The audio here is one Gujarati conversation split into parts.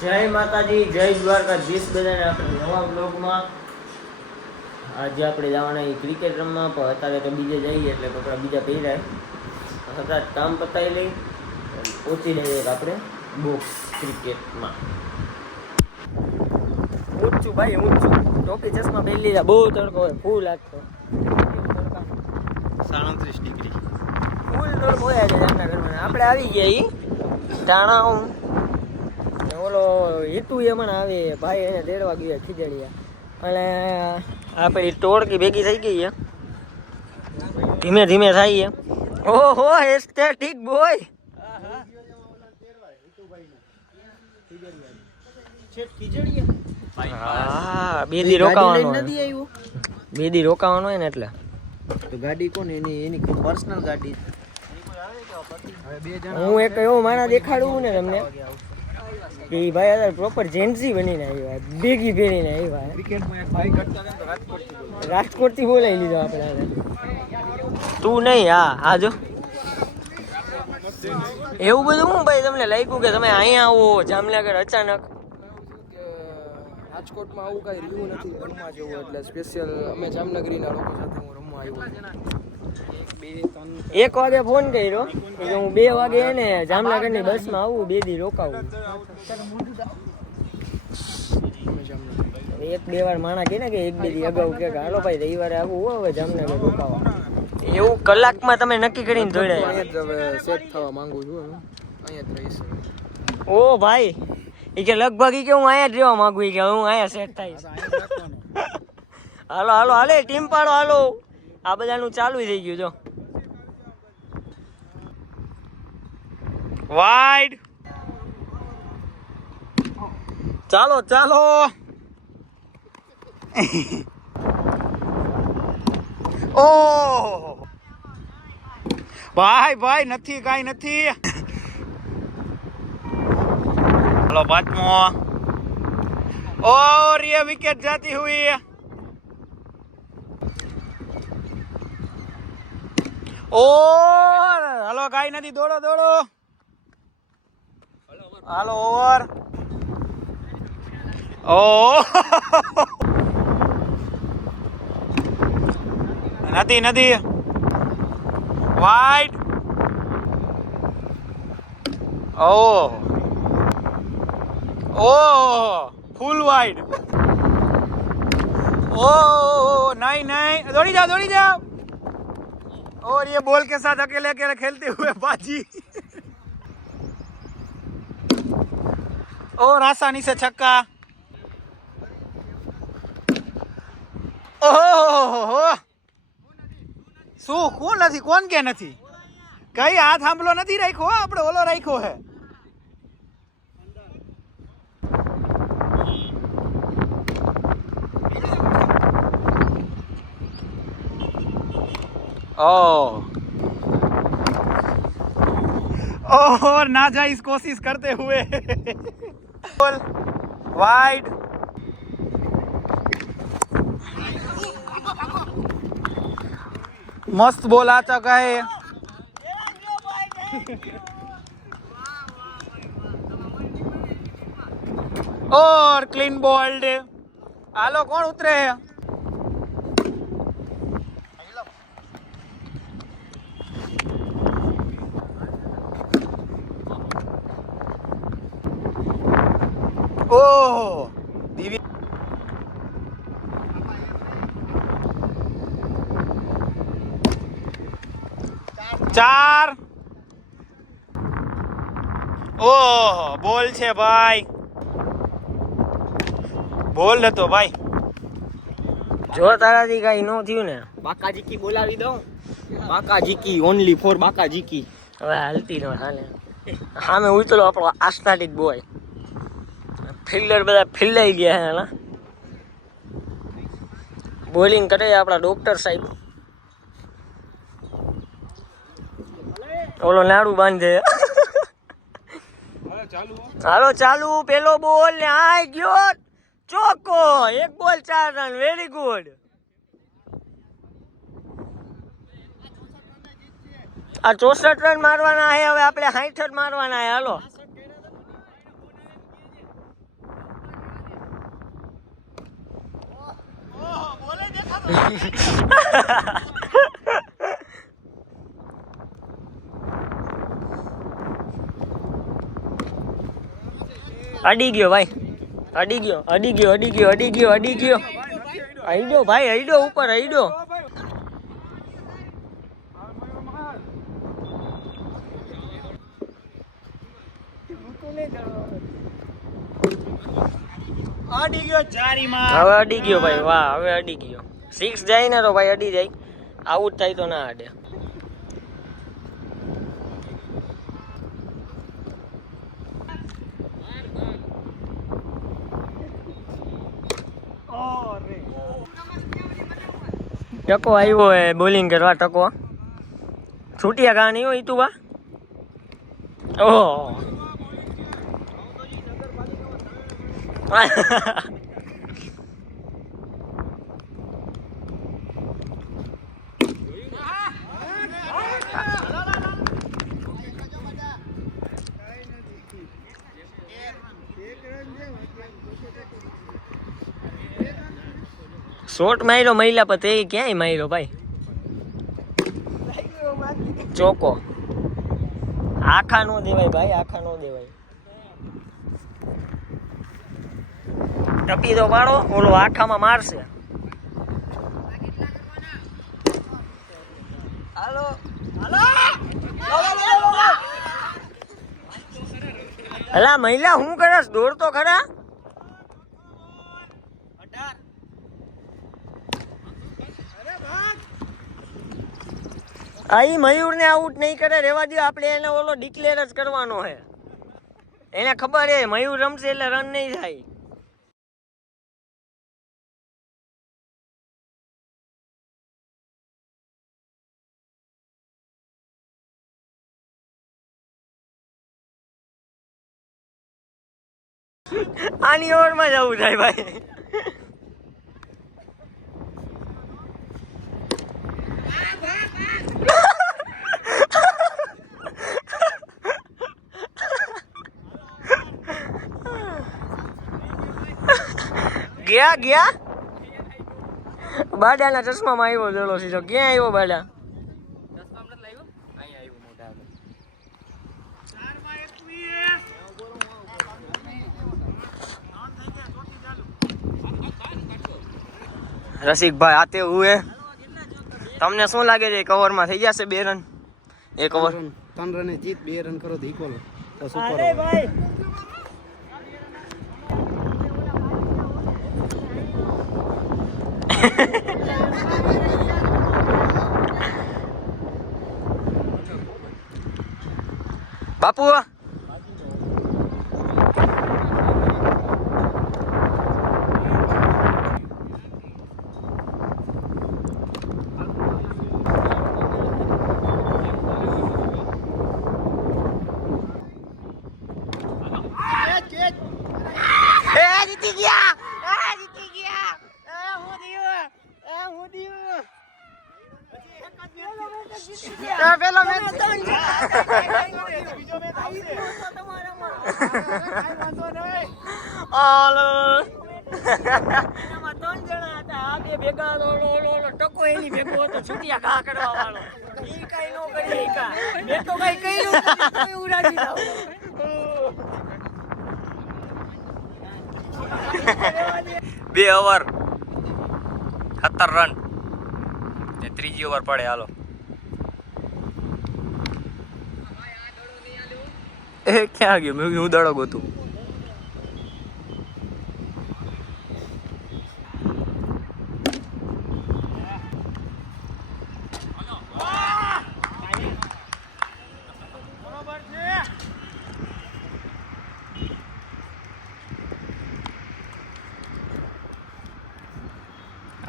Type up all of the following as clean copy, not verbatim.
જય માતાજી, જય દ્વારકાધીશ બધાને. આપણે નવા બ્લોગમાં આજે આપણે જવાના એ ક્રિકેટ રમવા, પણ અત્યારે તો બીજે જઈએ એટલે કપડાં બીજા પહેરાય હঠাৎ કામ પતાવી લઈ પહોંચી લઈએ આપણે બોક્સ ક્રિકેટમાં. ઊંચું ભાઈ ઊંચું, ટોપી ચશ્મા પહેરી લીધા. બહુ તડકો હોય, ફૂલ લાગતો 37 ડિગ્રી ફૂલ તડકો હોય છે જામનગરમાં. આપણે આવી ગયા એ ટાણા ઓલો હિતુ એમણ આવે ભાઈ, એને તેડવા ગયા ખીજડીયા, અને આપણી ટોળકી ભેગી થઈ ગઈ છે. ધીમે ધીમે થાય છે. ઓહો એસ્થેટિક બોય. હા, બે દી રોકાવાનું હોય ને એટલે. તો ગાડી કોને? એની પર્સનલ ગાડી. હું એક એવો માણસ દેખાડું ને તમને કે ભાઈ અત્યારે પ્રોપર જેન્સી બનીને આવ્યા, બેગી પહેરીને આવ્યા. રાજકોટ થી બોલાવી લીધો આપણે. તું નહીં, હા જો એવું બધું હું ભાઈ તમને લાગ્યું કે તમે અહીંયા આવો જામનગર અચાનક? રાજકોટમાં આવું કઈ રહ્યું નથી રમવા જેવું, એટલે સ્પેશિયલ અમે જામનગરીના લોકો સાથે હું રમવા આવ્યો. 1 વાગે ફોન કર્યો કે હું 2 વાગે એને જામનગરની બસમાં આવું, 2 દી રોકાવું. 1-2 વાર માણા કે ને કે 1-2 દી અગાઉ કે હાલો ભાઈ રવિવારે આવું હવે જામનગર રોકાવા. એવું કલાકમાં તમે નક્કી કરીને દોડ્યા? અહીંયા જ હવે સેટ થવા માંગુ છું, અહીંયા જ રહીશ. ઓ ભાઈ એ કે લગભગ એ કે હું અહીંયા જ રહેવા માંગુ, કે હું અહીંયા સેટ થઈશ. હાલો હાલો હાલે ટીમ પાડો, હાલો. આ બધાનું ચાલુ થઈ ગયું. જો વાઈડ, ચાલો ચાલો. ઓ ભાઈ ભાઈ નથી, કાઈ નથી. हेलो बातमो, और ये विकेट जाती हुई. और हेलो गाय नदी, दौड़ो दौड़ो. Hello over. ओ नदी नदी वाइड. ओ ओह फुल वाइड. ओह नहीं नहीं, दौड़ी जाओ दौड़ी जाओ. और ये बॉल के साथ अकेले अकेले खेलते हुए बाजी. और आसानी से छक्का. ओहो શું કોણ નથી, કોણ કે નથી? કઈ હાથ સાંભળો નથી રાખ્યો, આપણે ઓલો રાખ્યો હે. और ना जायज कोशिश करते हुए वाइड. मस्त बॉल आ चुका है. और क्लीन बॉल्ड. आलो कौन उतरे है? ओह दीवी 4. ઓહ બોલ છે ભાઈ, બોલ હતો ભાઈ. જો તારાથી કઈ ન થયું ને, બાકાજીકી બોલાવી દઉં. બાકાજીકી, ઓનલી ફોર બાકાજીકી. હવે હાલતી ન હાલે. સામે ઉતરો આપણો આસ્થાટિક બોય. ફિલ્ડર બધા ફિલ્ડાઈ ગયા હે. બોલિંગ કરે આપણા ડોક્ટર સાહેબ. ઓલો નાડું બાંધે. હાલો ચાલુ. પેલો બોલ ને આ ગયો ચોકો. 1 બોલ 4 રન. Very good. આ 64 રન મારવાના હે, હવે આપણે 60 જ મારવાના હે. હાલો અડી ગયો ભાઈ, અડી ગયો, અડી ગયો, અડી ગયો, અડી ગયો, અડી ગયો. અડ્યો ભાઈ, અડ્યો ઉપર, અડ્યો. અડી ગયો ચારીમાં. હવે અડી ગયો ભાઈ, વાહ, હવે અડી ગયો. 6 જાય ને તો ભાઈ અડી જાય, આઉટ થાય તો ના અડે. ટકો આવ્યો હે બોલિંગ કરવા. ટકો છૂટિયા ગા નહીં હોય તું બા. ઓહ શોટ માર્યો મહિલા પર, તે ક્યાંય માર્યો ભાઈ. ચોકો આખા નો દેવાય ભાઈ, આખા નો દેવાય. ટપી તો પાડો, ઓલો આખામાં મારશે. હાલો અલા મહિલા હું કરસ, દોડ તો ખરા. આઈ મયુર ને આઉટ નહીં કરે, રેવા દો. આપણે એને ઓલો ડિક્લેર જ કરવાનો છે. એને ખબર છે મયુર રમશે એટલે રન નહીં થાય. આની ઓવરમાં જવું થાય ભાઈ. ગયા ગયા બાડાના ચશ્મામાં આવ્યો જોલો સીધો. ક્યાં આવ્યો બાડા? રસિકભાઈ આતે હુએ, તમને શું લાગે છે કવરમાં થઈ જશે 2 રન? 1 ઓવર 3 રને જીત, 2 રન કરો તો ઇક્વલ તો સુપર. અરે ભાઈ બાપુ જીતી ગયા, જીતી ગયા. હું થયું, હું થયું. પેલો મેચ ભેગા ટકો એની ભેગો હતો, છૂટિયા ઘા કરવા વાળો. ઈ કઈ નો કરી મેં તો કઈ કર્યું ઉડાડી દઉં. 2 ઓવર 17 રન, ત્રીજી ઓવર પડે. હાલો એ ક્યાં ગયો? મેં હું દડો ગોતું.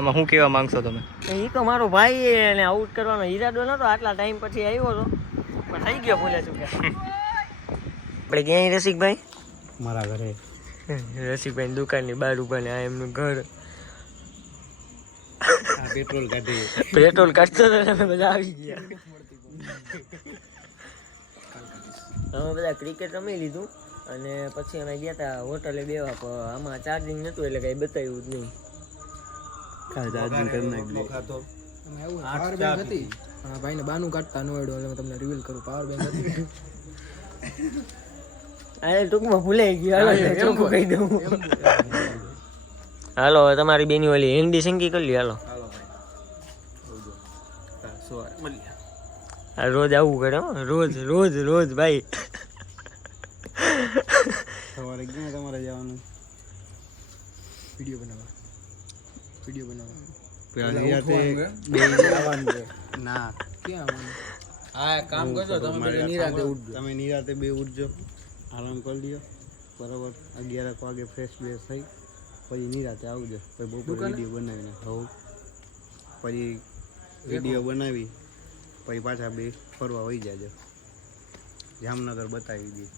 આમાં શું કહેવા માંગશો તમે? એ તો મારો ભાઈ એને આઉટ કરવાનો ઈરાદો નતો, આટલા ટાઈમ પછી આવ્યો હતો પણ થઈ ગયો ભૂલે ચૂક્યા. આપણે ક્યાંય રસિકભાઈ? મારા ઘરે. રસિકભાઈ દુકાનની બહાર ઉભા ને આ એમનું ઘર. પેટ્રોલ કાઢી, પેટ્રોલ કાઢતો હતો ને અમે બધા આવી ગયા. અમે બધા ક્રિકેટ રમી લીધું અને પછી અમે ગયા હતા હોટલે બેવા, પણ આમાં ચાર્જિંગ નહોતું એટલે કઈ બતાવ્યું જ નહીં. એમાં એવું પાવર બેંક હતી પણ આ ભાઈને બાનું કાઢતા ન આવડ્યું એટલે હું તમને રિવીલ કરું પાવર બેંક હતી અરે ટૂંકમાં ભૂલાઈ ગયું. હાલો ચોખ્ખું કહી દઉં. હાલો હવે તમારી બેની ઓલી હિન્દી સિંગી કરી લી. હાલો આ રોજ આવું કરે હો. રોજ રોજ રોજ ભાઈ. સવારે ક્યાં તમારે જવાનું વિડીયો બનાવવા ના ક્યાં આવવાનું હા કામ કરજો તમે નિરાતે બે ઉઠજો આરામ કરી લ્યો બરાબર 11 વાગે ફ્રેશ બેસ થઈ પછી નિરાતે આવજો પછી બપોરે વિડીયો બનાવીને હોવ પછી વિડીયો બનાવી પછી પાછા બે ફરવા વહી જાજો જામનગર બતાવી દઈએ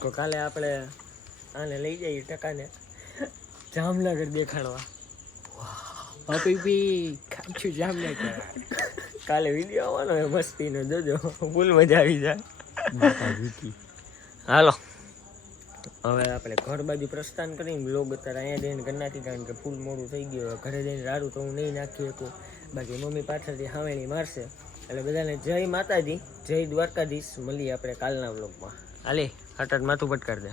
તો કાલે આપણે આને લઈ જઈએ ટકાને જામનગર દેખાડવા. ખાચું જામનગર. કાલે વિડીયો આવવાનો હોય મસ્તીનો, જોજો ફૂલ મજા આવી જાય. હાલો હવે આપણે ઘર બાજુ પ્રસ્થાન કરીને બ્લોગ અત્યારે અહીંયા જઈને કરી નાખી, કારણ કે ફૂલ મોડું થઈ ગયું. ઘરે જઈને રાડું તો હું નહીં નાખી શકું, બાકી મમ્મી પાછળથી હાવેણી મારશે. એટલે બધાને જય માતાજી, જય દ્વારકાધીશ. મળીએ આપણે કાલના બ્લોગમાં. હાલે હટાટ માથું પટકાર દે.